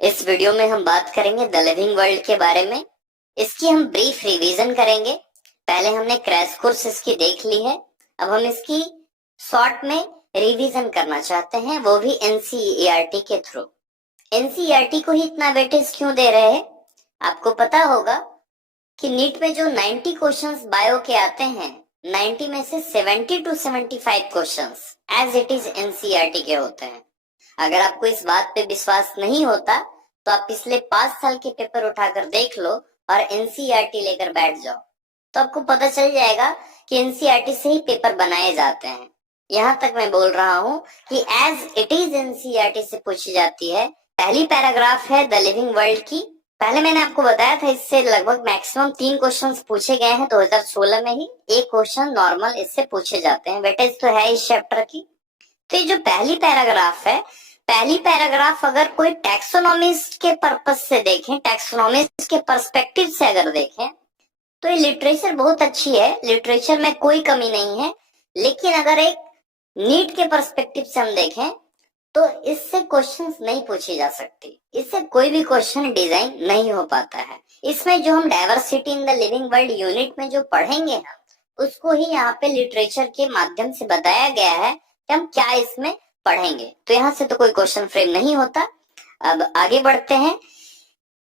इस वीडियो में हम बात करेंगे द लिविंग वर्ल्ड के बारे में। इसकी हम ब्रीफ रिवीजन करेंगे। पहले हमने क्रैश कोर्स इसकी देख ली है, अब हम इसकी शॉर्ट में रिवीजन करना चाहते हैं, वो भी एनसीईआरटी के थ्रू। एनसीईआरटी को ही इतना वेटेज क्यों दे रहे हैं? आपको पता होगा कि नीट में जो 90 क्वेश्चंस बायो के आते हैं, 90 में से 70 to 75 questions as it is NCERT के होते हैं। अगर आपको इस बात पे विश्वास नहीं होता तो आप पिछले 5 साल के पेपर उठाकर देख लो और एनसीईआरटी लेकर बैठ जाओ, तो आपको पता चल जाएगा कि एनसीईआरटी से ही पेपर बनाए जाते हैं। यहाँ तक मैं बोल रहा हूँ कि एज इट इज एनसीईआरटी से पूछी जाती है। पहली पैराग्राफ है द लिविंग वर्ल्ड की। पहले मैंने आपको बताया था इससे लगभग मैक्सिमम 3 क्वेश्चंस पूछे गए हैं 2016 में ही। एक क्वेश्चन नॉर्मल इससे पूछे जाते हैं, वेटेज तो है इस चैप्टर की। तो ये जो पहली पैराग्राफ है, पहली पैराग्राफ अगर कोई टैक्सोनॉमिस्ट के पर्पस से देखें, टैक्सोनॉमिस्ट के पर्सपेक्टिव से अगर देखें, तो ये लिटरेचर बहुत अच्छी है, लिटरेचर में कोई कमी नहीं है। लेकिन अगर एक नीट के पर्सपेक्टिव से हम देखें तो इससे क्वेश्चंस नहीं पूछी जा सकती, इससे कोई भी क्वेश्चन डिजाइन नहीं हो पाता है। इसमें जो हम diversity in the living world unit में जो पढ़ेंगे हम, उसको ही यहाँ पे लिटरेचर के माध्यम से बताया गया है कि हम क्या इसमें पढ़ेंगे। तो यहाँ से तो कोई क्वेश्चन फ्रेम नहीं होता। अब आगे बढ़ते हैं,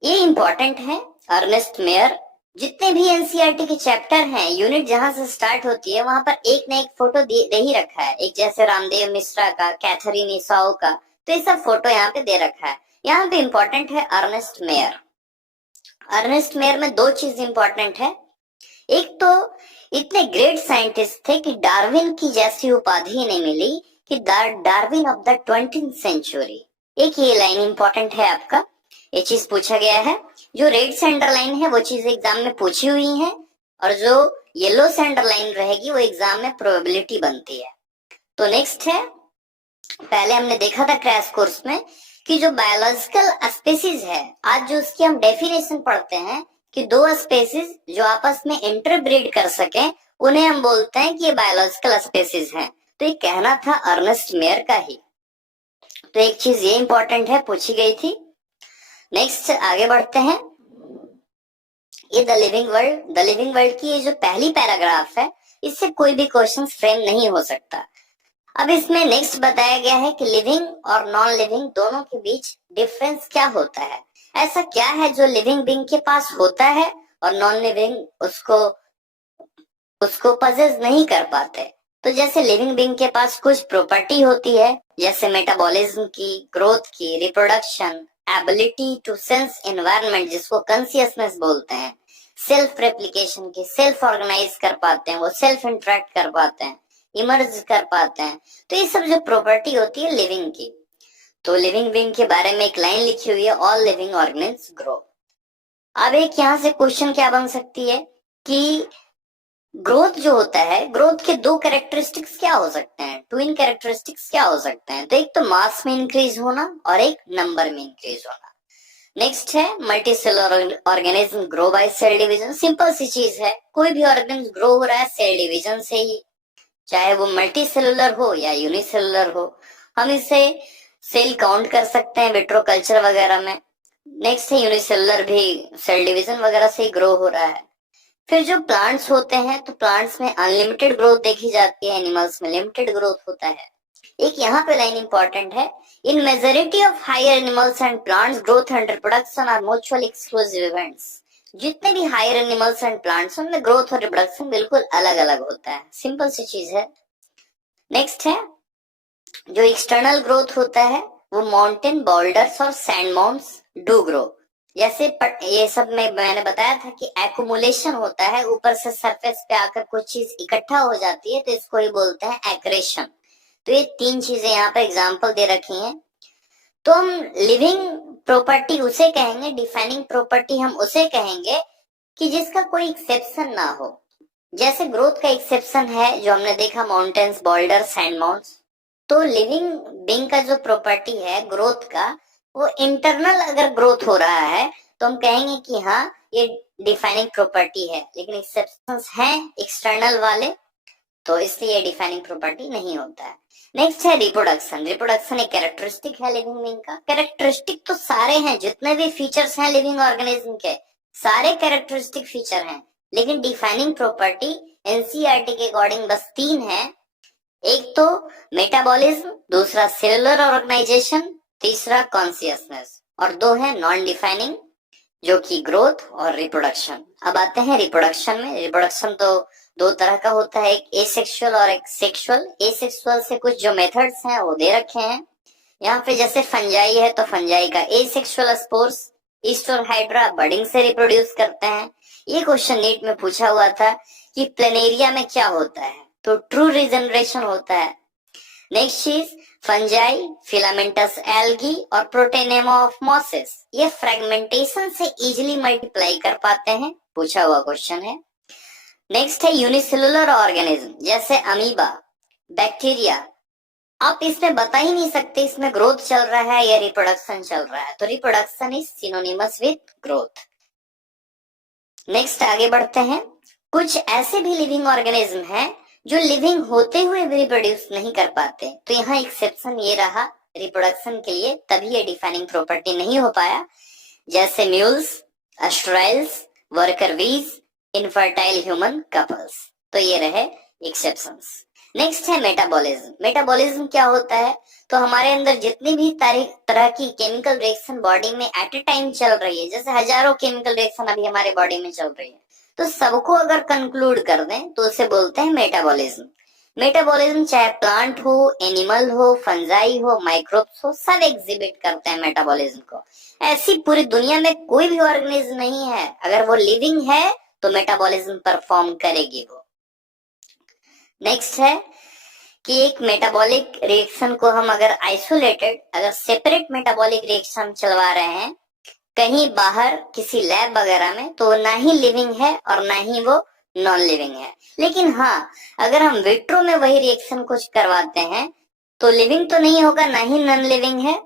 ये इंपॉर्टेंट है। अर्नेस्ट मेयर, जितने भी एनसीईआरटी के चैप्टर हैं, यूनिट जहां से स्टार्ट होती है वहां पर एक न एक फोटो दे ही रखा है। एक जैसे रामदेव मिश्रा का, कैथरीन ईसाओ का, तो ये सब फोटो यहाँ पे दे रखा है। यहाँ पे इंपॉर्टेंट है अर्नेस्ट मेयर। अर्नेस्ट मेयर में 2 चीज इंपॉर्टेंट है। एक तो इतने ग्रेट साइंटिस्ट थे कि डार्विन की जैसी उपाधि नहीं मिली कि Darwin of the 20th century. एक ये लाइन इंपॉर्टेंट है आपका, ये चीज पूछा गया है। जो रेड से अंडरलाइन है वो चीज एग्जाम में पूछी हुई है, और जो येलो से अंडरलाइन रहेगी वो एग्जाम में प्रोबेबिलिटी बनती है। तो नेक्स्ट है, पहले हमने देखा था क्रैश कोर्स में कि जो बायोलॉजिकल स्पेसीज है, आज जो उसकी हम डेफिनेशन पढ़ते हैं कि 2 स्पेसीज जो आपस में इंटरब्रीड कर सके, उन्हें हम बोलते हैं कि ये बायोलॉजिकल स्पेसीज हैं। तो ये कहना था अर्नेस्ट मेयर का ही। तो एक चीज ये इंपॉर्टेंट है, पूछी गई थी। नेक्स्ट आगे बढ़ते हैं, ये द लिविंग वर्ल्ड की ये जो पहली पैराग्राफ है, इससे कोई भी क्वेश्चन फ्रेम नहीं हो सकता। अब इसमें नेक्स्ट बताया गया है कि लिविंग और नॉन लिविंग दोनों के बीच डिफरेंस क्या होता है। ऐसा क्या है जो लिविंग बीइंग के पास होता है और नॉन लिविंग उसको पजेस नहीं कर पाते। तो जैसे लिविंग बीइंग के पास कुछ प्रॉपर्टी होती है, जैसे मेटाबॉलिज्म की, ग्रोथ की, reproduction, ability to sense environment जिसको कॉन्शियसनेस बोलते हैं, सेल्फ रेप्लिकेशन की, सेल्फ ऑर्गेनाइज कर पाते हैं, वो सेल्फ इंटरेक्ट कर पाते हैं, इमर्ज कर पाते हैं। तो ये सब जो प्रॉपर्टी होती है लिविंग की। तो लिविंग बीइंग के बारे में एक लाइन लिखी हुई है, ऑल लिविंग ऑर्गेनिज्म ग्रो। अब एक यहाँ से क्वेश्चन क्या बन सकती है कि ग्रोथ जो होता है, ग्रोथ के 2 कैरेक्टरिस्टिक्स क्या हो सकते हैं, ट्विन कैरेक्टरिस्टिक्स क्या हो सकते हैं? तो एक तो मास में इंक्रीज होना और एक नंबर में इंक्रीज होना। नेक्स्ट है multi cellular organism grow by cell division. Simple सी चीज है, कोई भी ऑर्गेनिज्म ग्रो हो रहा है सेल डिवीजन से ही, चाहे वो मल्टी सेलुलर हो या यूनिसेलुलर हो। हम इसे सेल काउंट कर सकते हैं विट्रो कल्चर वगैरह में। नेक्स्ट है यूनिसेलुलर भी सेल डिवीजन वगैरह से ही ग्रो हो रहा है। फिर जो प्लांट्स होते हैं, तो प्लांट्स में अनलिमिटेड ग्रोथ देखी जाती है, एनिमल्स में लिमिटेड ग्रोथ होता है। एक यहाँ पे लाइन इंपॉर्टेंट है, in majority of higher animals and plants growth and reproduction are mutually exclusive events. जितने भी हायर एनिमल्स एंड प्लांट्स, उनमें ग्रोथ और रिप्रोडक्शन बिल्कुल अलग अलग होता है। सिंपल सी चीज है। नेक्स्ट है, जो एक्सटर्नल ग्रोथ होता है वो माउंटेन, बोल्डर्स और सैंड माउंट्स डू ग्रो। जैसे ये सब में मैंने बताया था कि एक्युमुलेशन होता है, ऊपर से सरफेस पे आकर कुछ चीज इकट्ठा हो जाती है, तो इसको ही बोलते हैं एक्रेशन। तो ये 3 चीजें यहाँ पर एग्जाम्पल दे रखी हैं। तो हम लिविंग प्रॉपर्टी उसे कहेंगे, डिफाइनिंग प्रॉपर्टी हम उसे कहेंगे कि जिसका कोई एक्सेप्शन ना हो। जैसे ग्रोथ का एक्सेप्शन है जो हमने देखा, माउंटेन्स, बोल्डर, सैंड माउंट्स। तो लिविंग बीइंग का जो प्रॉपर्टी है ग्रोथ का, वो इंटरनल अगर ग्रोथ हो रहा है तो हम कहेंगे कि हाँ ये डिफाइनिंग प्रॉपर्टी है। लेकिन एक्सेप्शंस हैं एक्सटर्नल वाले, तो इसलिए डिफाइनिंग प्रॉपर्टी नहीं होता है। नेक्स्ट है रिप्रोडक्शन। रिप्रोडक्शन एक कैरेक्टरिस्टिक है लिविंग बीइंग का। कैरेक्टरिस्टिक तो सारे हैं, जितने भी फीचर्स हैं लिविंग ऑर्गेनिज्म के सारे कैरेक्टरिस्टिक फीचर हैं, लेकिन डिफाइनिंग प्रॉपर्टी एनसीईआरटी के अकॉर्डिंग बस 3 है। एक तो मेटाबॉलिज्म, दूसरा सेलुलर ऑर्गेनाइजेशन, तीसरा कॉन्सियसनेस, और 2 है नॉन डिफाइनिंग जो कि ग्रोथ और रिप्रोडक्शन। अब आते हैं रिप्रोडक्शन में। रिप्रोडक्शन तो 2 तरह का होता है, एक एसेक्सुअल और एक सेक्सुअल। एसेक्सुअल से कुछ जो मेथड्स हैं वो दे रखे हैं यहाँ पे, जैसे फंजाई है तो फंजाई का एसेक्सुअल स्पोर्स ईस्ट और हाइड्रा बडिंग से रिप्रोड्यूस करते हैं। ये क्वेश्चन नीट में पूछा हुआ था कि प्लेनेरिया में क्या होता है, तो ट्रू रीजनरेशन होता है। नेक्स्ट चीज फंजाई, फिलामेंटस एल्गी और प्रोटेनेमा ऑफ मॉसेस, ये फ्रेगमेंटेशन से इजीली मल्टीप्लाई कर पाते हैं, पूछा हुआ क्वेश्चन है। नेक्स्ट है यूनिसेलुलर ऑर्गेनिज्म, जैसे अमीबा, बैक्टीरिया। आप इसमें बता ही नहीं सकते इसमें ग्रोथ चल रहा है या रिप्रोडक्शन चल रहा है, तो reproduction is synonymous with growth. Next आगे बढ़ते हैं। कुछ ऐसे भी लिविंग ऑर्गेनिज्म हैं जो लिविंग होते हुए भी रिप्रोड्यूस नहीं कर पाते, तो यहाँ एक्सेप्शन ये रहा रिप्रोडक्शन के लिए, तभी ये डिफाइनिंग प्रॉपर्टी नहीं हो पाया, जैसे mules, steriles, worker bees, infertile human couples, तो ये रहे एक्सेप्शंस। नेक्स्ट है मेटाबॉलिज्म। मेटाबॉलिज्म क्या होता है, तो हमारे अंदर जितनी भी तरह की केमिकल रिएक्शन बॉडी में एट ए टाइम चल रही है, जैसे हजारों केमिकल रिएक्शन अभी हमारे बॉडी में चल रही है, तो सबको अगर कंक्लूड कर दें तो उसे बोलते हैं मेटाबॉलिज्म। मेटाबॉलिज्म चाहे प्लांट हो, एनिमल हो, फंजाई हो, माइक्रोब्स हो, सब एग्जिबिट करते हैं मेटाबॉलिज्म को। ऐसी पूरी दुनिया में कोई भी ऑर्गेनिज्म नहीं है, अगर वो लिविंग है तो मेटाबॉलिज्म परफॉर्म करेगी वो। नेक्स्ट है कि एक मेटाबॉलिक रिएक्शन को हम अगर आइसोलेटेड, अगर सेपरेट मेटाबॉलिक रिएक्शन चलवा रहे हैं कहीं बाहर किसी लैब वगैरह में, तो ना ही लिविंग है और ना ही वो नॉन लिविंग है। लेकिन हाँ, अगर हम विट्रो में वही रिएक्शन कुछ करवाते हैं तो लिविंग तो नहीं होगा, ना ही नॉन लिविंग है,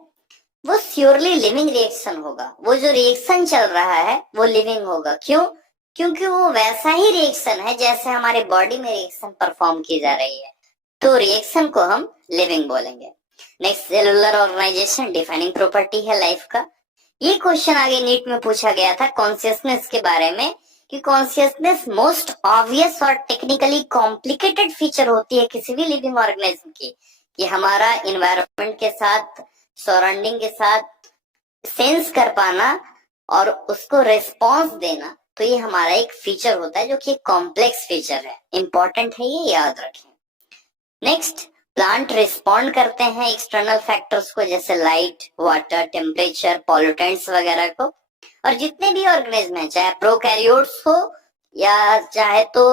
वो श्योरली लिविंग रिएक्शन होगा। वो जो रिएक्शन चल रहा है वो लिविंग होगा। क्यों? क्योंकि वो वैसा ही रिएक्शन है जैसे हमारे बॉडी में रिएक्शन परफॉर्म की जा रही है, तो रिएक्शन को हम लिविंग बोलेंगे। Next cellular organisation, defining property है लाइफ का। ये क्वेश्चन आगे नीट में पूछा गया था कॉन्शियसनेस के बारे में, कि कॉन्शियसनेस मोस्ट ऑब्वियस और टेक्निकली कॉम्प्लिकेटेड फीचर होती है किसी भी लिविंग ऑर्गेनिज्म की, कि हमारा इन्वायरमेंट के साथ, सराउंडिंग के साथ सेंस कर पाना और उसको रिस्पॉन्स देना, तो ये हमारा एक फीचर होता है जो कि कॉम्प्लेक्स फीचर है, इंपॉर्टेंट है, ये याद रखें। नेक्स्ट, प्लांट रिस्पॉन्ड करते हैं एक्सटर्नल फैक्टर्स को, जैसे लाइट, वाटर, टेम्परेचर, पॉल्यूटेंट्स वगैरह को। और जितने भी ऑर्गेनिज्म हैं, चाहे प्रोकैरियोट्स हो या चाहे तो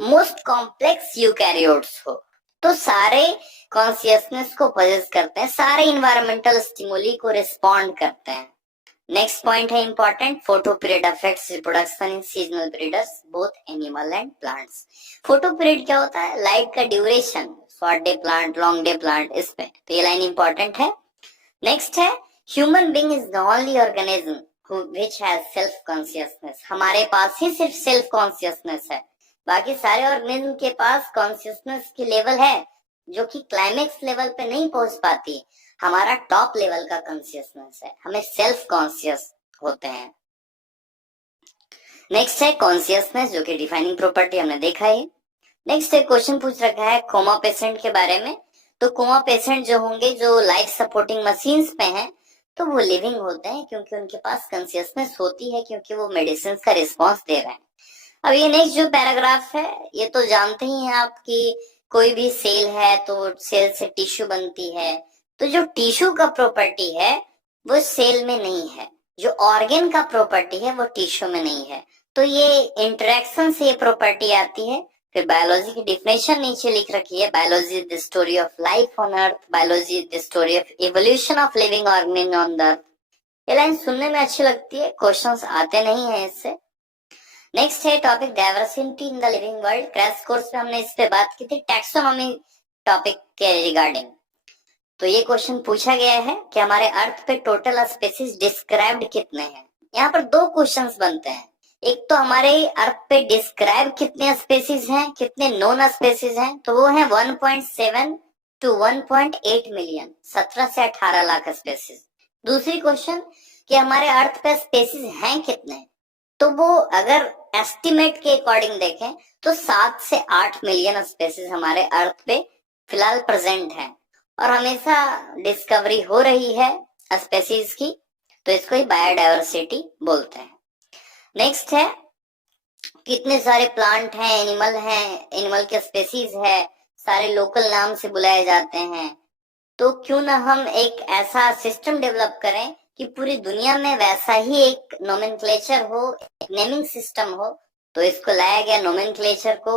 मोस्ट कॉम्प्लेक्स यूकैरियोट्स हो, तो सारे कॉन्शियसनेस को पजेस करते हैं, सारे इन्वायरमेंटल स्टिमुली को रिस्पॉन्ड करते हैं। नेक्स्ट पॉइंट है important, photo period affects reproduction in seasonal breeders both animal and plants. Photo period क्या होता है? लाइट का duration, short day plant, long day plant, इस पे, तो ये लाइन इंपॉर्टेंट है। नेक्स्ट है human being is the only organism which has self consciousness. हमारे पास ही सिर्फ सेल्फ कॉन्शियसनेस है, बाकी सारे ऑर्गेनिज्म के पास कॉन्शियसनेस की लेवल है जो कि क्लाइमेक्स लेवल पे नहीं पहुंच पाती। हमारा टॉप लेवल का कॉन्शियसनेस है, हमें सेल्फ कॉन्शियस होते हैं। नेक्स्ट है कॉन्शियसनेस, जो कि डिफाइनिंग प्रॉपर्टी हमने देखा है। नेक्स्ट एक क्वेश्चन पूछ रखा है कोमा पेशेंट के बारे में। तो कोमा पेशेंट जो होंगे, जो लाइफ सपोर्टिंग मशीन्स पे हैं, तो वो लिविंग होते हैं क्योंकि उनके पास कॉन्शियसनेस होती है, क्योंकि वो मेडिसिन का रिस्पॉन्स दे रहे हैं। अब ये नेक्स्ट जो पैराग्राफ है, ये तो जानते ही हैं आप कि कोई भी सेल है तो सेल से टिश्यू बनती है, तो जो टिश्यू का प्रॉपर्टी है वो सेल में नहीं है, जो ऑर्गेन का प्रॉपर्टी है वो टिश्यू में नहीं है, तो ये इंटरेक्शन से ये प्रॉपर्टी आती है। फिर बायोलॉजी की डिफिनेशन नीचे लिख रखी है, biology the story of life on earth, biology the story of evolution of living organism on the earth. ये लाइन सुनने में अच्छी लगती है, क्वेश्चंस आते नहीं है इससे। नेक्स्ट है topic diversity in the living world. Crash course में हमने इस पे बात की थी टैक्सोनॉमी टॉपिक के रिगार्डिंग। तो ये क्वेश्चन पूछा गया है कि हमारे अर्थ पे टोटल स्पीसीज डिस्क्राइब्ड कितने हैं। यहाँ पर 2 क्वेश्चंस बनते हैं, एक तो हमारे अर्थ पे डिस्क्राइब कितने स्पीसीज हैं, कितने नोन स्पीसीज हैं, तो वो है 1.7 टू 1.8 मिलियन, 17 से 18 लाख स्पेसीज। दूसरी क्वेश्चन कि हमारे अर्थ पे स्पेसीज हैं कितने, तो वो अगर एस्टिमेट के अकॉर्डिंग देखें तो 7 से 8 मिलियन स्पेसीज हमारे अर्थ पे फिलहाल प्रेजेंट हैं और हमेशा डिस्कवरी हो रही है स्पेसीज की, तो इसको ही बायोडायवर्सिटी बोलते हैं। नेक्स्ट है कितने सारे प्लांट हैं, एनिमल के स्पेसीज है, सारे लोकल नाम से बुलाए जाते हैं, तो क्यों ना हम एक ऐसा सिस्टम डेवलप करें कि पूरी दुनिया में वैसा ही एक नोमेनक्लेचर हो, एक नेमिंग सिस्टम हो। तो इसको लाया गया नोमेनक्लेचर को,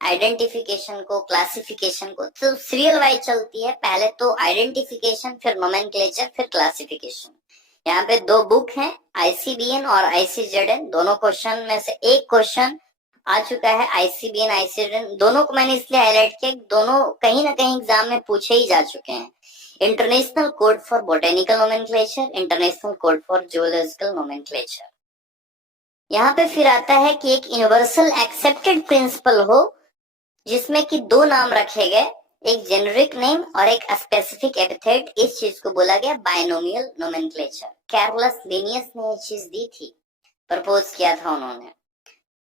आइडेंटिफिकेशन को, क्लासिफिकेशन को, तो सीरियल वाइज चलती है, पहले तो आइडेंटिफिकेशन, फिर नोमेनक्लेचर, फिर क्लासिफिकेशन। यहाँ पे दो बुक हैं, आईसीबीएन और आईसीजेडएन, दोनों क्वेश्चन में से एक क्वेश्चन आ चुका है आईसीबीएन आईसीजेडएन, दोनों को मैंने इसलिए हाईलाइट किया, दोनों कहीं ना कहीं एग्जाम में पूछे ही जा चुके हैं। International code for botanical nomenclature, international code for zoological nomenclature. यहाँ पे फिर आता है कि एक यूनिवर्सल एक्सेप्टेड प्रिंसिपल हो जिसमें कि दो नाम रखे गए, एक जेनेरिक नेम और एक स्पेसिफिक एपिथेट। इस चीज को बोला गया बायनोमियल नोमेनक्लेचर। कैरोलस लिनियस ने ये चीज दी थी, प्रपोज किया था उन्होंने।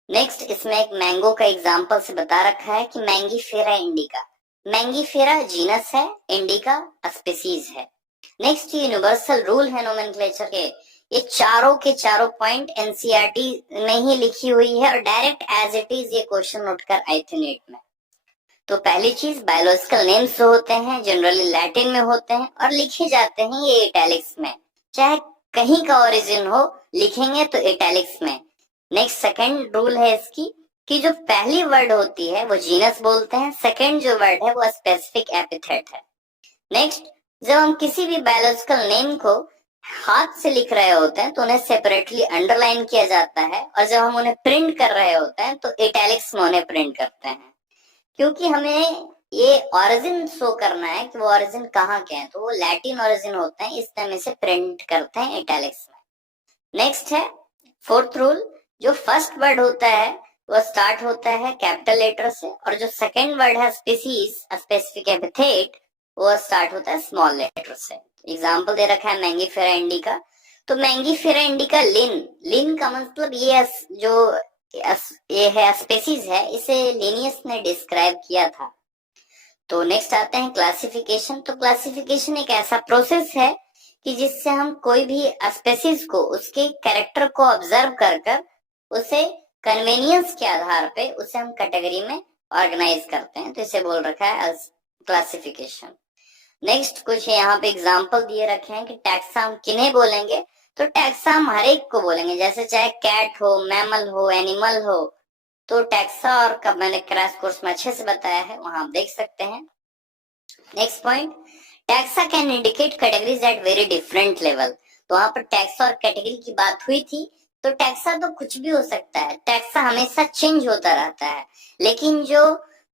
नेक्स्ट इसमें एक मैंगो का एग्जांपल से बता रखा है कि मैंगीफेरा इंडिका, मैंगीफेरा जीनस है, इंडिका स्पीसीज है। नेक्स्ट यूनिवर्सल रूल है नोमेनक्लेचर के, ये चारों के चारों पॉइंट एनसीईआरटी में ही लिखी हुई है और डायरेक्ट एज इट इज ये क्वेश्चन उठकर आए थे नीट में। तो पहली चीज बायोलॉजिकल नेम्स जो होते हैं जनरली लैटिन में होते हैं और लिखे जाते हैं ये इटैलिक्स में, चाहे कहीं का ओरिजिन हो लिखेंगे तो इटैलिक्स में। नेक्स्ट सेकंड रूल है इसकी कि जो पहली वर्ड होती है वो जीनस बोलते हैं, सेकंड जो वर्ड है वो स्पेसिफिक एपिथेट है। नेक्स्ट जब हम किसी भी बायोलॉजिकल नेम को हाथ से लिख रहे होते हैं तो उन्हें सेपरेटली अंडरलाइन किया जाता है और जब हम उन्हें प्रिंट कर रहे होते हैं तो इटैलिक्स में उन्हें प्रिंट करते हैं, क्योंकि हमें ये ओरिजिन शो करना है कि वो ओरिजिन कहाँ के हैं, तो वो लैटिन ओरिजिन होते हैं, इस तरह से प्रिंट करते हैं इटैलिक्स में। नेक्स्ट है फोर्थ रूल, जो फर्स्ट वर्ड होता है वो स्टार्ट होता है कैपिटल लेटर से और जो सेकंड वर्ड है स्पीसीज स्पेसिफिक एपिथेट वो स्टार्ट होता है स्मॉल लेटर से। एग्जांपल दे रखा है मैंगीफेरा इंडिका, तो मैंगीफेरा इंडिका लिन का मतलब ये जो ये है स्पीसीज है, इसे लिनियस ने डिस्क्राइब किया था। तो नेक्स्ट आते हैं क्लासिफिकेशन। तो क्लासिफिकेशन एक ऐसा प्रोसेस है कि जिससे हम कोई भी स्पीसीज को उसके कैरेक्टर को ऑब्जर्व कर उसे कन्वीनियंस के आधार पे उसे हम कैटेगरी में ऑर्गेनाइज करते हैं, तो इसे बोल रखा है क्लासिफिकेशन। नेक्स्ट कुछ यहाँ पे एग्जांपल दिए रखे हैं कि टैक्सा हम किन्हें बोलेंगे, तो टैक्सा हम हर एक को बोलेंगे, जैसे चाहे कैट हो, मैमल हो, एनिमल हो, तो टैक्सा और कब मैंने क्रैश कोर्स में अच्छे से बताया है, वहां आप देख सकते हैं। Next point, taxa can indicate categories at very different level. तो वहां पर टैक्सा और कैटेगरी की बात हुई थी, तो टैक्सा तो कुछ भी हो सकता है, टैक्सा हमेशा चेंज होता रहता है, लेकिन जो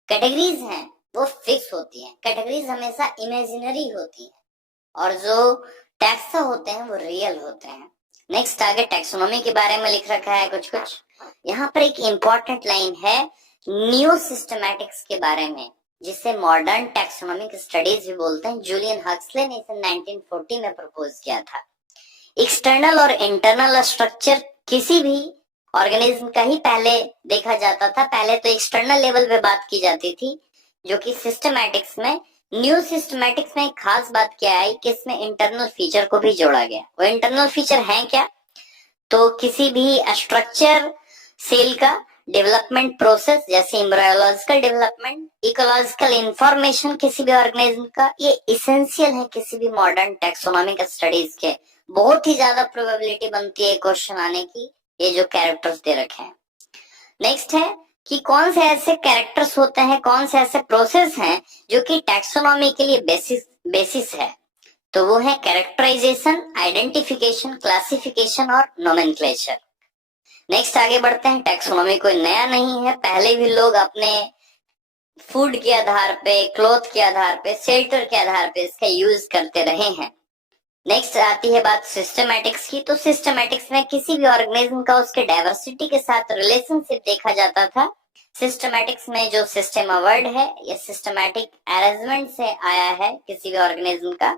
कैटेगरीज हैं वो फिक्स होती हैं। कैटेगरीज हमेशा इमेजिनरी होती हैं और जो टैक्सा होते हैं वो रियल होते हैं। नेक्स्ट आगे टैक्सोनॉमी के बारे में लिख रखा है कुछ। यहाँ पर एक इम्पोर्टेंट लाइन है न्यू सिस्टमैटिक्स के बारे में, जिसे मॉडर्न टैक्सोनॉमिक स्टडीज भी बोलते हैं। जूलियन हक्सले ने इसे 1940 में प्रपोज किया था। एक्सटर्नल और इंटरनल स्ट्रक्चर किसी भी ऑर्गेनिज्म का ही पहले देखा जाता था, पहले तो एक्सटर्नल लेवल पे बात की जाती थी, जो कि सिस्टमैटिक्स में, न्यू सिस्टमैटिक्स में खास बात क्या है कि इसमें इंटरनल फीचर को भी जोड़ा गया। वो इंटरनल फीचर है क्या, तो किसी भी स्ट्रक्चर सेल का डेवलपमेंट प्रोसेस, जैसे एम्ब्रियोलॉजिकल डेवलपमेंट, इकोलॉजिकल इंफॉर्मेशन किसी भी ऑर्गेनिज्म का, ये इसेंशियल है किसी भी मॉडर्न टैक्सोनॉमिक स्टडीज के। बहुत ही ज्यादा प्रोबेबिलिटी बनती है क्वेश्चन आने की, ये जो कैरेक्टर्स दे रखे हैं। नेक्स्ट है कि कौन से ऐसे कैरेक्टर्स होते हैं, कौन से ऐसे प्रोसेस हैं जो कि टैक्सोनॉमी के लिए बेसिस है, तो वो है कैरेक्टराइजेशन, आइडेंटिफिकेशन, क्लासिफिकेशन और नोमेनक्लेचर। नेक्स्ट आगे बढ़ते हैं। टैक्सोनॉमी कोई नया नहीं है, पहले भी लोग अपने फूड के आधार पे, क्लॉथ के आधार पे, शेल्टर के आधार पे इसका यूज करते रहे हैं। नेक्स्ट आती है बात सिस्टमैटिक्स की। तो सिस्टमैटिक्स में किसी भी ऑर्गेनिज्म का उसके डाइवर्सिटी के साथ रिलेशनशिप देखा जाता था, सिस्टमैटिक्स में जो सिस्टम वर्ड है ये सिस्टमैटिक अरेंजमेंट से आया है किसी भी ऑर्गेनिज्म का।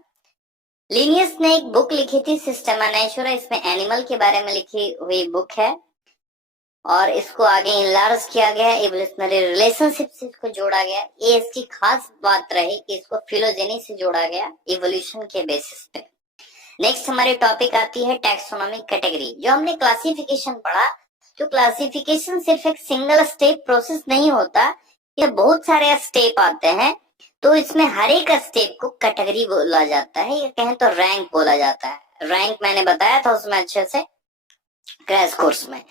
लिनियस ने एक बुक लिखी थी सिस्टमा नेचुरा, इसमें एनिमल के बारे में लिखी हुई बुक है और इसको आगे इनलार्ज किया गया, इवोल्यूशनरी रिलेशनशिप से इसको जोड़ा गया। ये इसकी खास बात रही कि इसको फिलोजेनी से जोड़ा गया इवोल्यूशन के बेसिस पे। नेक्स्ट हमारी टॉपिक आती है टैक्सोनॉमिक कैटेगरी। जो हमने क्लासिफिकेशन पढ़ा, तो क्लासिफिकेशन सिर्फ एक सिंगल स्टेप प्रोसेस नहीं होता, ये बहुत सारे स्टेप आते हैं, तो इसमें हर एक स्टेप को कैटेगरी बोला जाता है, या कहें तो रैंक बोला जाता है। रैंक मैंने बताया था उसमें अच्छे से क्रैश कोर्स में।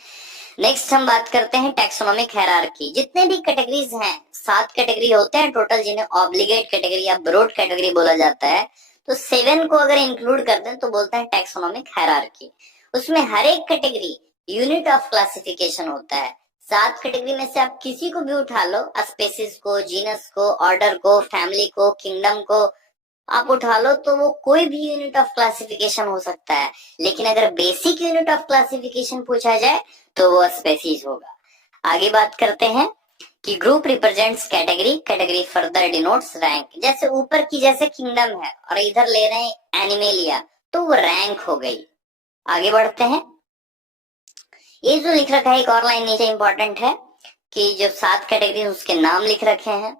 नेक्स्ट हम बात करते हैं टैक्सोनॉमिक हायरार्की। जितने भी कैटेगरीज हैं, 7 कैटेगरी होते हैं टोटल, जिन्हें ऑब्लिगेट कैटेगरी या ब्रॉड कैटेगरी बोला जाता है, तो 7 को अगर इंक्लूड कर दें तो बोलते हैं टैक्सोनॉमिक हायरार्की। उसमें हर एक कैटेगरी यूनिट ऑफ क्लासिफिकेशन होता है। 7 कैटेगरी में से आप किसी को भी उठा लो, स्पेसीज को, जीनस को, ऑर्डर को, फैमिली को, किंगडम को आप उठा लो, तो वो कोई भी यूनिट ऑफ क्लासिफिकेशन हो सकता है। लेकिन अगर बेसिक यूनिट ऑफ क्लासिफिकेशन पूछा जाए तो वो स्पेसीज होगा। आगे बात करते हैं कि group represents category, category further denotes rank. जैसे ऊपर की जैसे किंगडम है और इधर ले रहे हैं एनिमेलिया, तो वो रैंक हो गई। आगे बढ़ते हैं, ये जो लिख रखा है एक और लाइन नीचे इंपॉर्टेंट है कि जो 7 कैटेगरी उसके नाम लिख रखे हैं।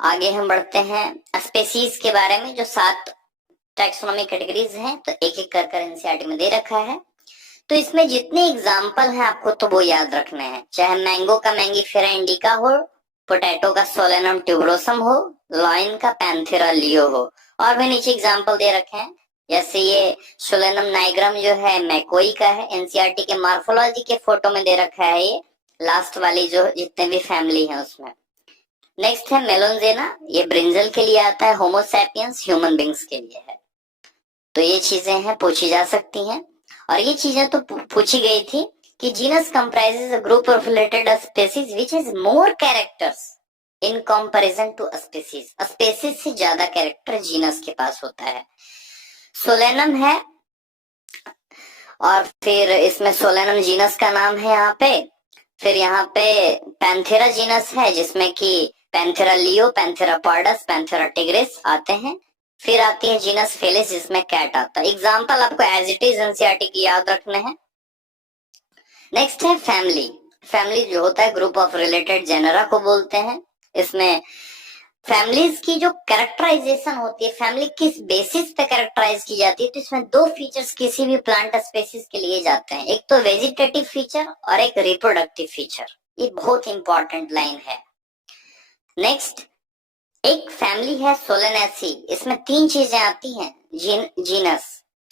आगे हम बढ़ते हैं स्पेसीज के बारे में। जो 7 टैक्सोनॉमिक कैटेगरीज हैं, तो एक एक कर एनसीईआरटी में दे रखा है। तो इसमें जितने एग्जाम्पल हैं आपको तो वो याद रखने हैं, चाहे मैंगो का मैंगीफेरा इंडिका हो, पोटैटो का सोलेनम ट्यूबरोसम हो, लॉइन का पैंथेरा लियो हो, और भी नीचे एग्जाम्पल दे रखे हैं। जैसे ये सोलेनम नाइग्रम जो है मैकोई का है, एनसीईआरटी के मार्फोलॉजी के फोटो में दे रखा है, ये लास्ट वाली जो जितने भी फैमिली है उसमें। नेक्स्ट है मेलोनजेना, ये ब्रिंजल के लिए आता है, होमोसैपियंस ह्यूमन बींग्स के लिए है। तो ये चीजें हैं, पूछी जा सकती हैं। और ये चीजें तो पूछी गई थी कि genus comprises a group of related species which has more characters in comparison to species. Species से ज्यादा कैरेक्टर जीनस के पास होता है। सोलेनम है, और फिर इसमें सोलेनम जीनस का नाम है यहाँ पे। फिर यहाँ पे पैंथेरा जीनस है, जिसमें कि Panthera leo, Panthera pardus, Panthera tigris आते हैं। फिर आती है जीनस फेलिस, जिसमें कैट आता है। एग्जाम्पल आपको एज इट इज एनसीईआरटी की याद रखने हैं। नेक्स्ट है फैमिली। फैमिली जो होता है ग्रुप ऑफ रिलेटेड जेनरा को बोलते हैं। इसमें फैमिलीज की जो कैरेक्टराइजेशन होती है, फैमिली किस बेसिस पे कैरेक्टराइज की जाती है, तो इसमें 2 फीचर्स किसी भी प्लांट स्पेसीज के लिए जाते हैं, एक तो वेजिटेटिव फीचर और एक रिप्रोडक्टिव फीचर। ये बहुत इंपॉर्टेंट लाइन है। नेक्स्ट, एक फैमिली है सोलेनेसी, इसमें 3 चीजें आती हैं, जीनस,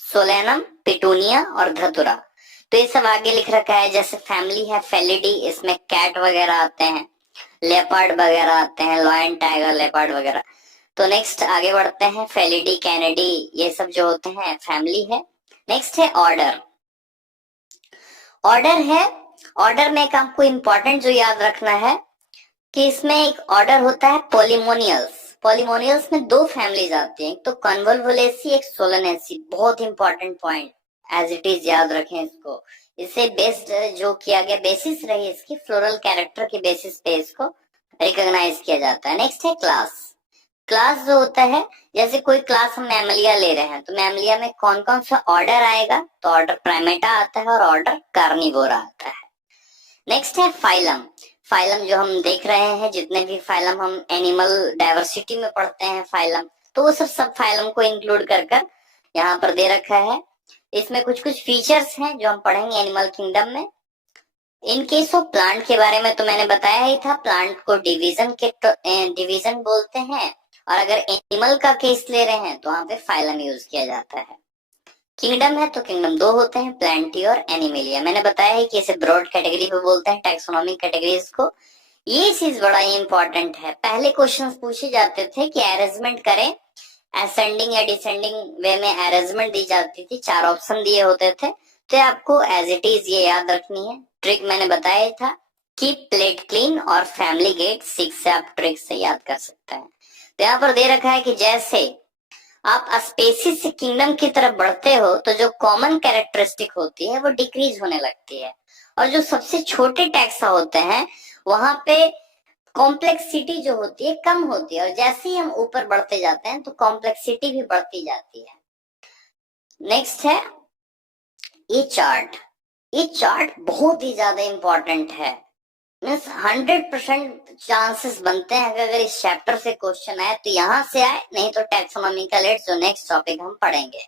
सोलेनम, पिटूनिया और धतुरा। तो ये सब आगे लिख रखा है। जैसे फैमिली है फेलिडी, इसमें कैट वगैरह आते हैं, लेपर्ड वगैरह आते हैं, लॉयन, टाइगर, लेपर्ड वगैरह। तो नेक्स्ट आगे बढ़ते हैं, फेलिडी, कैनेडी, ये सब जो होते हैं फैमिली है। नेक्स्ट है ऑर्डर। ऑर्डर है, ऑर्डर में एक आपको इंपॉर्टेंट जो याद रखना है कि इसमें एक ऑर्डर होता है पॉलीमोनियल्स। पॉलीमोनियल्स में 2 फैमिलीज आती हैं, एक तो कन्वोल्वुलेसी, एक सोलेनेसी। बहुत important point, as it is याद रखें इसको। इसे बेस्ड जो किया गया बेसिस रही इसकी, फ्लोरल कैरेक्टर के बेसिस पे इसको रिकॉग्नाइज किया जाता है। नेक्स्ट है क्लास। क्लास जो होता है, जैसे कोई क्लास हम मैमलिया ले रहे हैं, तो मैमलिया में कौन कौन सा ऑर्डर आएगा, तो ऑर्डर प्राइमेटा आता है और ऑर्डर कार्निवोरा आता है। नेक्स्ट है फाइलम। फाइलम जो हम देख रहे हैं, जितने भी फाइलम हम एनिमल डाइवर्सिटी में पढ़ते हैं फाइलम, तो वो सब फाइलम को इंक्लूड कर यहाँ पर दे रखा है। इसमें कुछ फीचर्स हैं जो हम पढ़ेंगे एनिमल किंगडम में। इन केस ऑफ प्लांट के बारे में तो मैंने बताया ही था, प्लांट को डिवीजन बोलते हैं, और अगर एनिमल का केस ले रहे हैं तो वहां पे फाइलम यूज किया जाता है। किंगडम है तो किंगडम 2 होते हैं, प्लांटी और एनिमेलिया। मैंने बताया है कि इसे ब्रॉड कैटेगरी पे बोलते हैं, टैक्सोनॉमिक कैटेगरीज को। ये चीज बड़ा ही इंपॉर्टेंट है। पहले क्वेश्चंस पूछे जाते थे कि अरेंजमेंट करें, असेंडिंग या डिसेंडिंग वे में अरेंजमेंट दी जाती थी, 4 ऑप्शन दिए होते थे, तो आपको एज इट इज ये याद रखनी है। ट्रिक मैंने बताया था, कीप प्लेट क्लीन और फैमिली गेट 6 से आप ट्रिक से याद कर सकते हैं। तो यहाँ पर दे रखा है कि जैसे आप स्पेसीज से किंगडम की तरफ बढ़ते हो, तो जो कॉमन कैरेक्टरिस्टिक होती है वो डिक्रीज होने लगती है, और जो सबसे छोटे टैक्सा होते हैं वहां पे कॉम्प्लेक्सिटी जो होती है कम होती है, और जैसे ही हम ऊपर बढ़ते जाते हैं तो कॉम्प्लेक्सिटी भी बढ़ती जाती है। नेक्स्ट है ये चार्ट। ये चार्ट बहुत ही ज्यादा इंपॉर्टेंट है, मीन्स 100% चांसेस बनते हैं अगर इस चैप्टर से क्वेश्चन आए तो यहाँ से आए, नहीं तो टैक्सोनॉमिकल एड्स जो नेक्स्ट टॉपिक हम पढ़ेंगे।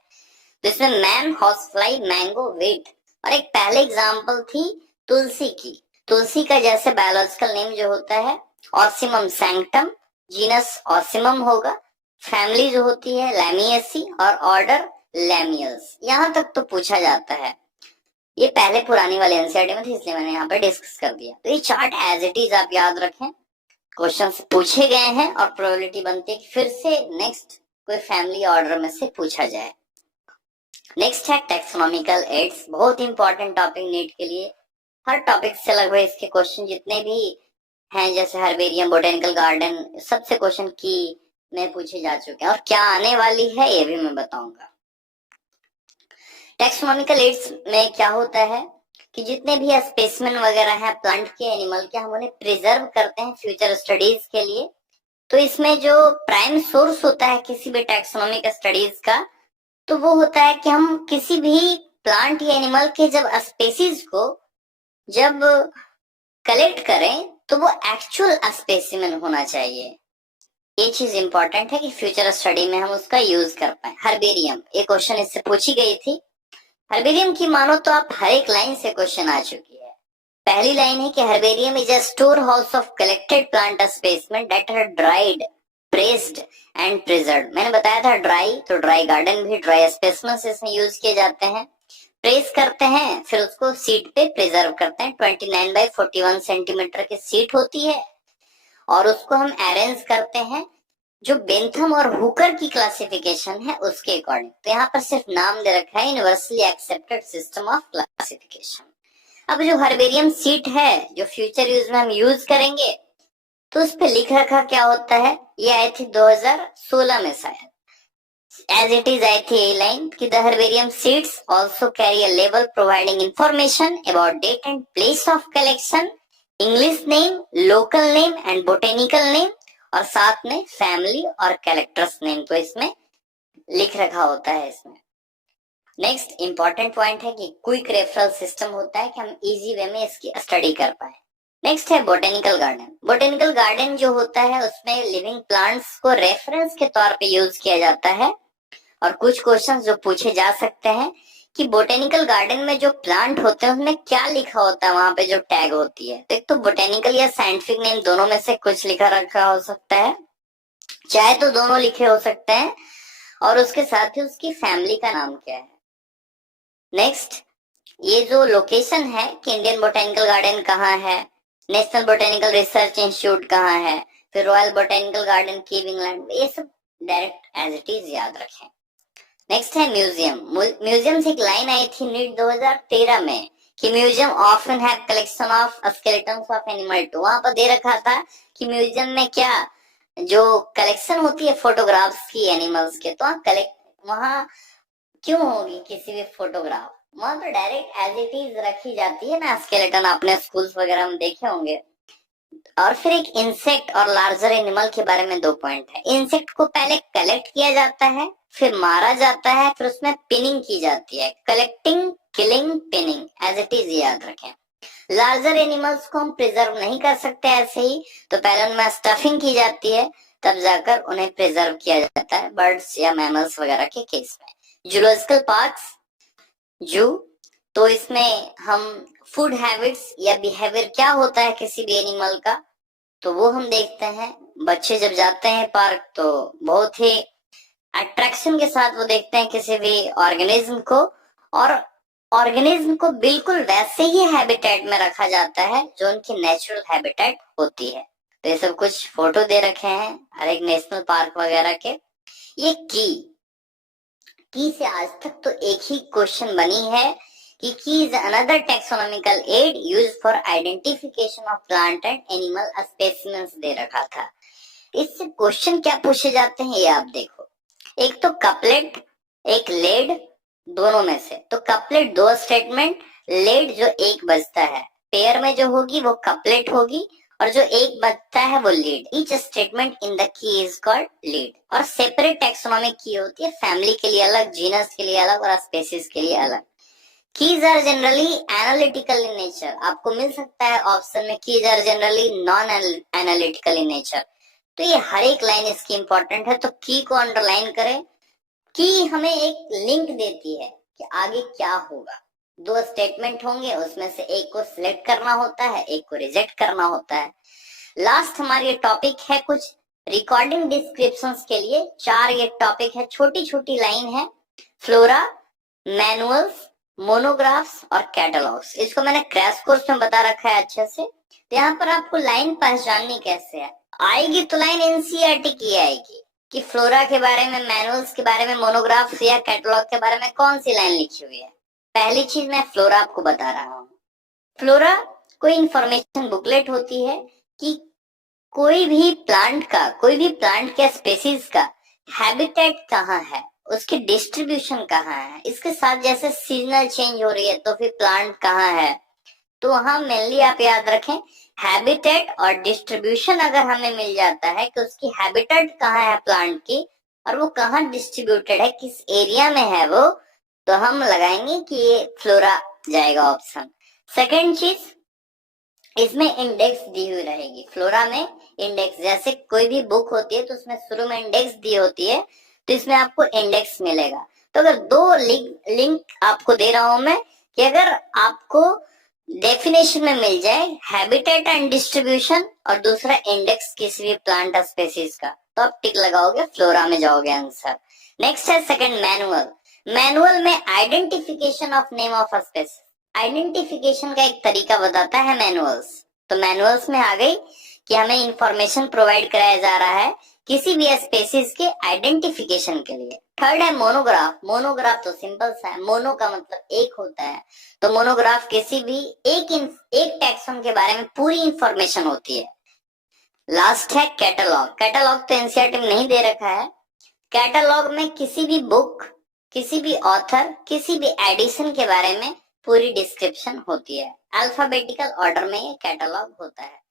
तो इसमें man, horse fly, mango, wheat, और एक पहले एग्जांपल थी तुलसी की। तुलसी का जैसे बायोलॉजिकल नेम जो होता है ऑर्सिमम सैंक्टम, जीनस ऑर्सिमम होगा, फैमिली जो होती है लैमिएसी, और ऑर्डर लैमियल्स। यहाँ तक तो पूछा जाता है, ये पहले पुरानी वाले एनसीईआरटी में थे इसलिए मैंने यहाँ पे डिस्कस कर दिया। तो ये चार्ट एज इट इज आप याद रखें, क्वेश्चन पूछे गए हैं और प्रोबेबिलिटी बनती है कि फिर से नेक्स्ट कोई फैमिली ऑर्डर में से पूछा जाए। नेक्स्ट है टैक्सोनॉमिकल एड्स, बहुत इंपॉर्टेंट टॉपिक नीट के लिए। हर टॉपिक से लगभग इसके क्वेश्चन जितने भी हैं, जैसे हर्बेरियम, बोटेनिकल गार्डन, सबसे क्वेश्चन की में पूछे जा चुके हैं, और क्या आने वाली है ये भी मैं बताऊंगा। टैक्सोनॉमिकल एड्स में क्या होता है कि जितने भी स्पेसिमेन वगैरह हैं प्लांट के, एनिमल के, हम उन्हें प्रिजर्व करते हैं फ्यूचर स्टडीज के लिए। तो इसमें जो प्राइम सोर्स होता है किसी भी टैक्सोनॉमिक स्टडीज का, तो वो होता है कि हम किसी भी प्लांट या एनिमल के जब स्पेसीज को जब कलेक्ट करें तो वो एक्चुअल स्पेसिमेन होना चाहिए। ये चीज इंपॉर्टेंट है कि फ्यूचर स्टडी में हम उसका यूज कर पाए। हर्बेरियम, ये क्वेश्चन इससे पूछी गई थी। हर्बेरियम की मानो तो आप हर एक लाइन से क्वेश्चन आ चुकी है। पहली लाइन है कि herbarium is a store house of collected plant specimen that are dried, pressed and preserved. मैंने बताया था ड्राई, तो ड्राई गार्डन भी ड्राई स्पेसिमेंस इसमें यूज किए जाते हैं। प्रेस करते हैं, फिर उसको सीट पे प्रिजर्व करते हैं। 29 बाई 41 सेंटीमीटर की सीट होती है, और उसको हम अरेंज करते हैं जो बेंथम और हुकर की क्लासिफिकेशन है उसके अकॉर्डिंग। तो यहाँ पर सिर्फ नाम दे रखा है universally accepted system of classification. अब जो हर्बेरियम सीट है जो फ्यूचर यूज में हम यूज करेंगे, तो उस पे लिख रखा क्या होता है, ये आई थी 2016 में शायद, एज इट इज आई थी ये लाइन कि the herbarium sheets also carry a label providing information about date and place of collection, English name, local name and botanical name, और साथ में फैमिली और कैरेक्टर्स नेम को इसमें लिख रखा होता है इसमें। नेक्स्ट इंपॉर्टेंट पॉइंट है कि क्विक रेफरल सिस्टम होता है कि हम इजी वे में इसकी स्टडी कर पाए। नेक्स्ट है बोटेनिकल गार्डन। बोटेनिकल गार्डन जो होता है उसमें लिविंग प्लांट्स को रेफरेंस के तौर पे यूज किया जाता है, और कुछ क्वेश्चंस जो पूछे जा सकते हैं कि बोटेनिकल गार्डन में जो प्लांट होते हैं उसमें क्या लिखा होता है, वहां पे जो टैग होती है। तो एक तो बोटेनिकल या साइंटिफिक नेम दोनों में से कुछ लिखा रखा हो सकता है, चाहे तो दोनों लिखे हो सकते हैं, और उसके साथ ही उसकी फैमिली का नाम क्या है। नेक्स्ट ये जो लोकेशन है कि इंडियन बोटेनिकल गार्डन कहाँ है, नेशनल बोटेनिकल रिसर्च इंस्टीट्यूट कहाँ है, फिर royal botanical garden Kyiv England, ये सब डायरेक्ट एज इट इज याद रखें। नेक्स्ट है म्यूजियम। म्यूजियम से एक लाइन आई थी नीट 2013 में कि museum often have collection of skeletons of animal too. वहां पर दे रखा था कि म्यूजियम में क्या जो कलेक्शन होती है फोटोग्राफ्स की एनिमल्स के, तो वहां क्यों होगी किसी भी फोटोग्राफ, वहां तो डायरेक्ट एज इट इज रखी जाती है ना स्केलेटन, आपने स्कूल्स वगैरह में देखे होंगे। और फिर एक इंसेक्ट और लार्जर एनिमल के बारे में 2 पॉइंट है। इंसेक्ट को पहले कलेक्ट किया जाता है, फिर मारा जाता है, फिर उसमें पिनिंग की जाती है। Collecting, killing, pinning, as it is याद रखें। लार्जर एनिमल्स को हम प्रिजर्व नहीं कर सकते ऐसे ही, तो पहले उनमें स्टफिंग की जाती है, तब जाकर उन्हें प्रिजर्व किया जाता है बर्ड्स या मैमल्स वगैरह के केस में। जूलॉजिकल पार्क्स, जू, तो इसमें हम फूड हैबिट्स या बिहेवियर क्या होता है किसी भी एनिमल का, तो वो हम देखते हैं। बच्चे जब जाते हैं पार्क तो बहुत ही अट्रैक्शन के साथ वो देखते हैं किसी भी ऑर्गेनिज्म को, और ऑर्गेनिज्म को बिल्कुल वैसे ही हैबिटेट में रखा जाता है जो उनकी नेचुरल हैबिटेट होती है। तो ये सब कुछ फोटो दे रखे हैं हर एक नेशनल पार्क वगैरह के। ये की से आज तक तो एक ही क्वेश्चन बनी है कि key is another taxonomical aid used for identification of plant and animal specimens दे रखा था। इससे क्वेश्चन क्या पूछे जाते हैं ये आप देखो। एक तो कपलेट, एक लेड, दोनों में से। तो कपलेट 2 स्टेटमेंट, लेड जो एक बचता है, पेयर में जो होगी वो कपलेट होगी, और जो एक बचता है वो lead. Each statement in the key is called lead. और सेपरेट टैक्सोनॉमिक की होती है, फैमिली के लिए अलग, जीनस के लिए अलग और स्पेसीज के लिए अलग। Keys are generally analytical in nature, आपको मिल सकता है ऑप्शन में keys are generally non analytical in nature. तो ये हर एक लाइन इसकी इंपॉर्टेंट है, तो की को अंडरलाइन करें। की हमें एक लिंक देती है कि आगे क्या होगा। दो स्टेटमेंट होंगे, उसमें से एक को सिलेक्ट करना होता है, एक को रिजेक्ट करना होता है। लास्ट हमारी टॉपिक है कुछ रिकॉर्डिंग डिस्क्रिप्शंस के लिए। 4 ये टॉपिक है, छोटी छोटी लाइन है। फ्लोरा, मैनुअल्स, मोनोग्राफ्स और कैटलॉग्स। इसको मैंने क्रैश कोर्स में बता रखा है अच्छे से। तो यहाँ पर आपको लाइन पहचाननी कैसे है, आएगी तो लाइन एनसीईआरटी की आएगी कि फ्लोरा के बारे में, मैनुअल्स के बारे में, मोनोग्राफ्स या कैटलॉग के बारे में कौन सी लाइन लिखी हुई है। पहली चीज मैं फ्लोरा आपको बता रहा हूँ। फ्लोरा कोई इंफॉर्मेशन बुकलेट होती है कि कोई भी प्लांट के स्पेसीज का हैबिटेट कहाँ है, उसकी डिस्ट्रीब्यूशन कहाँ है, इसके साथ जैसे सीजनल चेंज हो रही है तो फिर प्लांट कहाँ है। तो वहां मेनली आप याद रखें हैबिटेट और डिस्ट्रीब्यूशन अगर हमें मिल जाता है कि उसकी हैबिटेट कहाँ है प्लांट की और वो कहाँ डिस्ट्रीब्यूटेड है, किस एरिया में है वो, तो हम लगाएंगे कि ये फ्लोरा जाएगा ऑप्शन। सेकेंड चीज, इसमें इंडेक्स दी हुई रहेगी। फ्लोरा में इंडेक्स, जैसे कोई भी बुक होती है तो उसमें शुरू में इंडेक्स दी होती है, तो इसमें आपको इंडेक्स मिलेगा। तो अगर दो लिंक आपको दे रहा हूं मैं कि अगर आपको डेफिनेशन में मिल जाए हैबिटेट एंड डिस्ट्रीब्यूशन और दूसरा इंडेक्स किसी भी प्लांट स्पेसीज का, तो आप टिक लगाओगे, फ्लोरा में जाओगे आंसर। नेक्स्ट है सेकंड, मैनुअल। मैनुअल में identification of name of a species, identification का एक तरीका बताता है मैनुअल्स। तो मैनुअल्स में आ गई कि हमें इंफॉर्मेशन प्रोवाइड कराया जा रहा है किसी भी स्पेसीज के आइडेंटिफिकेशन के लिए। थर्ड है मोनोग्राफ। मोनोग्राफ तो सिंपल सा है, मोनो का मतलब एक होता है, तो मोनोग्राफ किसी भी एक टैक्सॉन के बारे में पूरी इंफॉर्मेशन होती है। लास्ट है कैटलॉग। कैटलॉग तो एनसीईआरटी में नहीं दे रखा है। कैटलॉग में किसी भी बुक, किसी भी ऑथर, किसी भी एडिशन के बारे में पूरी डिस्क्रिप्शन होती है। अल्फाबेटिकल ऑर्डर में ये कैटलॉग होता है।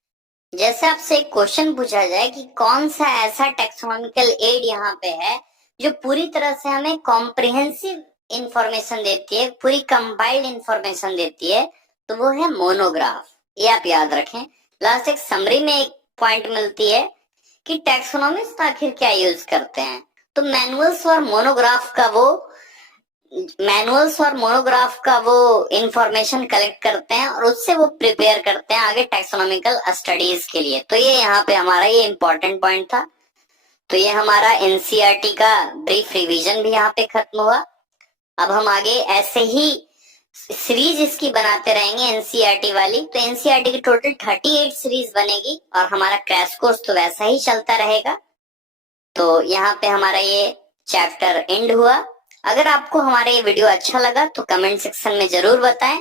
जैसे आपसे एक क्वेश्चन पूछा जाए कि कौन सा ऐसा टेक्सोनॉमिकल एड यहाँ पे है जो पूरी तरह से हमें कॉम्प्रिहेंसिव इंफॉर्मेशन देती है, पूरी कंपाइल्ड इंफॉर्मेशन देती है, तो वो है मोनोग्राफ। ये आप याद रखें। लास्ट एक समरी में एक पॉइंट मिलती है कि टैक्सोनॉमिस्ट आखिर क्या यूज करते हैं। तो मैनुअल्स और मोनोग्राफ का वो इंफॉर्मेशन कलेक्ट करते हैं और उससे वो प्रिपेयर करते हैं आगे टैक्सोनॉमिकल स्टडीज के लिए। तो ये यहाँ पे हमारा ये इंपॉर्टेंट पॉइंट था। तो ये हमारा एनसीईआरटी का ब्रीफ रिवीजन भी यहाँ पे खत्म हुआ। अब हम आगे ऐसे ही सीरीज इसकी बनाते रहेंगे एनसीईआरटी वाली। तो एनसीईआरटी की टोटल 38 सीरीज बनेगी और हमारा क्रैश कोर्स तो वैसा ही चलता रहेगा। तो यहाँ पे हमारा ये चैप्टर एंड हुआ। अगर आपको हमारा ये वीडियो अच्छा लगा तो कमेंट सेक्शन में जरूर बताएं।